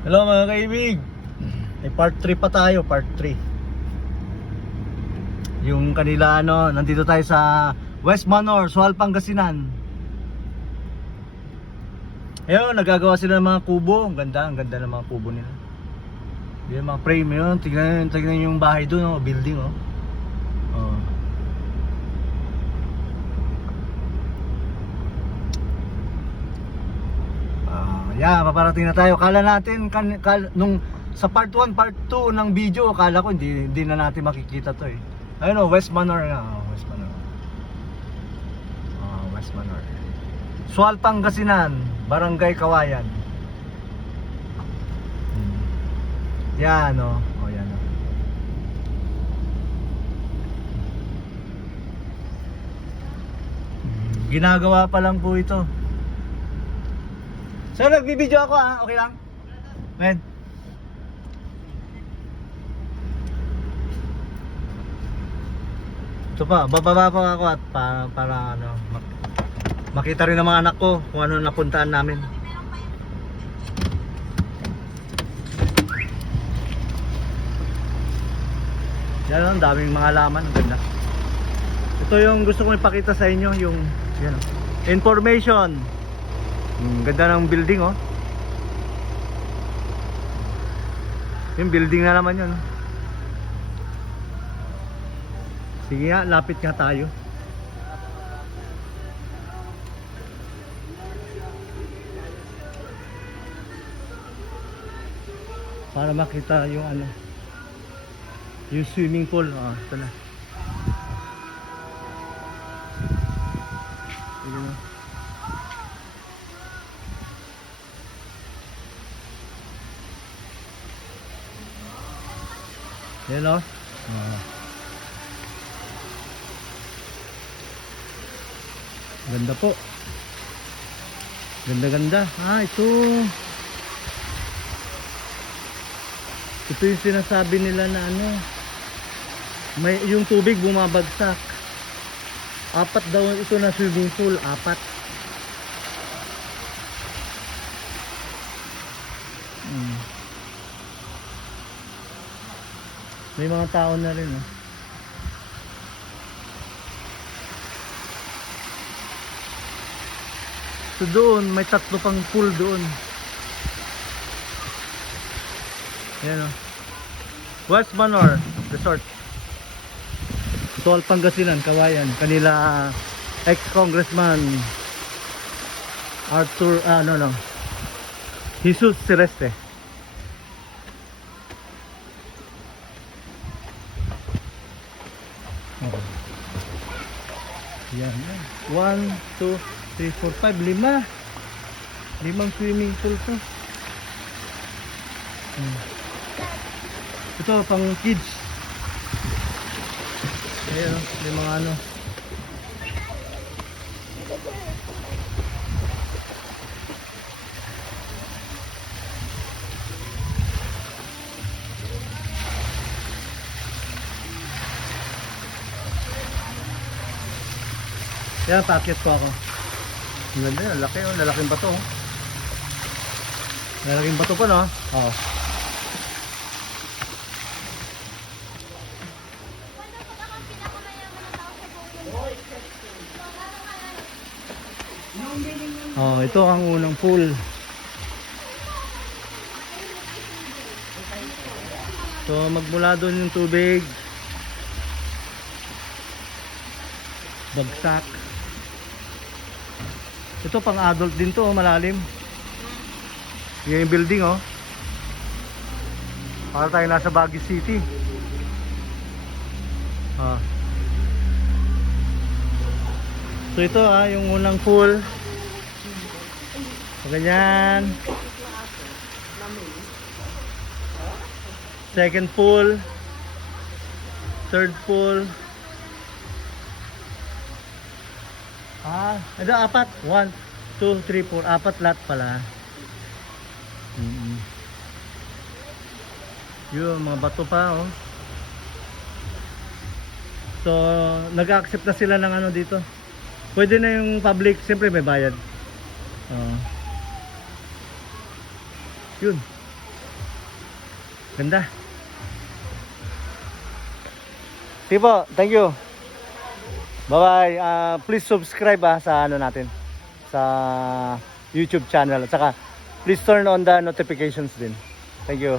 Hello mga kaibig. May part 3 pa tayo, part 3. Yung kanila nandito tayo sa West Manor, Sual, Pangasinan. Ayun, nagagawa sila ng mga kubo. Ang ganda ng mga kubo nila. Yung mga frame yun, tignan yung bahay doon, building oh. Oh. Yeah, paparating na tayo. Kala natin nung sa part 1, part 2 ng video, akala ko hindi na natin makikita 'to eh. Ayun oh, West Manor na. Oh, West Manor. Oh, West Manor. Sual, Pangasinan, Barangay Kawayan. Yan oh. Oh, yan oh. Ginagawa pa lang po ito. So nagbibideo ako ha, okay lang? Men. Ito pa, bababa pa ako at para makita rin ng mga anak ko kung ano napuntaan namin. Yan, ang daming mga halaman, ang ganda. Ito yung gusto kong ipakita sa inyo, yung yan, information. Ganda ng building oh. Yung building na naman yun. Sige nga, lapit nga tayo. Para makita yung yung swimming pool. Ah, ito na. Sige na. Yan o. Ganda po. Ganda. Ito yung sinasabi nila na may yung tubig bumabagsak. 4 daw ito na swimming pool. 4. May mga tao na rin oh. So doon may 3 pang pool doon. Yan oh. West Manor Resort, Sual, Pangasinan, Kawayan. Kanila ex-congressman Arthur Jesus Celeste. Yan. 1, 2, 3, 4, 5, 5. 5 swimming pool to. Ito pang kids. Ayan o, may mga Yan, paakyat ko ako. Ang ganda yan, laki oh, lalaking bato oh. Lalaking bato pa no? Oo. Oh, ito ang unang pool. So magmula doon yung tubig, bagsak. Ito pang adult din to, malalim. Yan yung building oh. Para tayo nasa Baguio City. So ito yung unang pool. So ganyan. Second pool. Third pool. Ito 4. 1, 2, 3, 4. 4 lot pala. Yung mga bato pa oh. So nag-accept na sila ng dito. Pwede na yung public, siyempre may bayad. Yun. Ganda. Sige po, thank you. Bye-bye. Please subscribe sa ano natin, sa YouTube channel. At saka, please turn on the notifications din. Thank you.